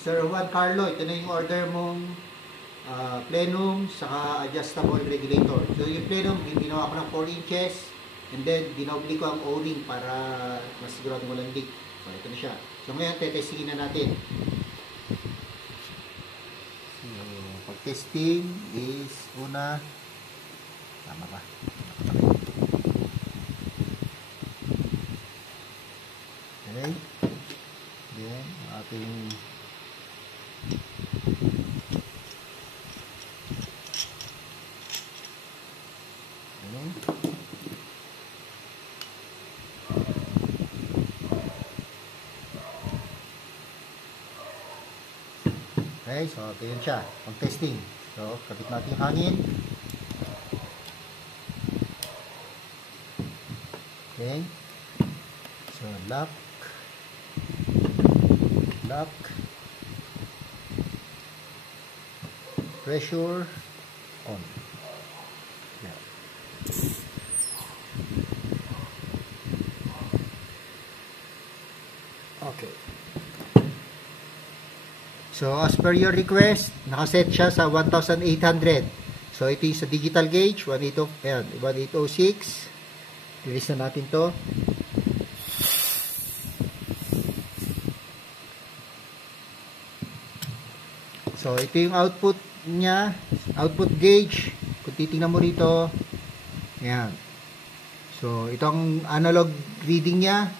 Sir Juan Carlo, ito na yung order mong plenum saka adjustable regulator. So yung plenum, ginawa ko ng 4 inches and then dinobli ko ang O-ring para mas sigurado walang leak. So ito na siya. So ngayon, tetestingin na natin. So pag-testing is una, tama ba? Okay. Then ating okay, so ito yun siya, pang-testing. So, kapit natin yung hangin. Okay. So, lock. Lock. Pressure on. Yeah. Okay. So, as per your request, nakaset siya sa 1,800. So, ito yung sa digital gauge, 1806. Release na natin to. So, ito yung output niya, output gauge. Kung titingnan mo rito, ayan. So, ito ang analog reading niya.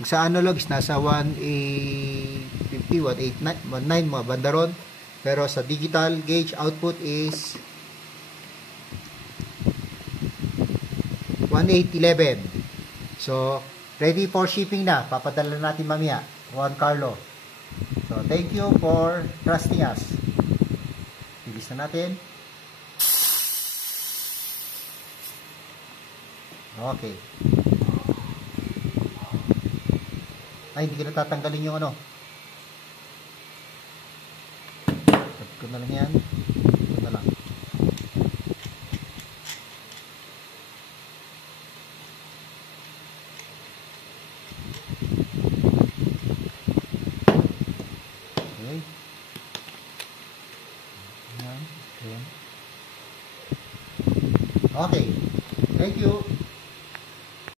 Kung sa analog is nasa 1850, 1819 mga bandaron. Pero sa digital gauge output is 1811. So, ready for shipping na. Papadala natin mamaya. Juan Carlo. So, thank you for trusting us. Bilis na natin. Okay. Ay, hindi ko na tatanggalin yung ano. Tapos ko na lang yan. Ito na lang. Okay. Yan. Okay. Thank you.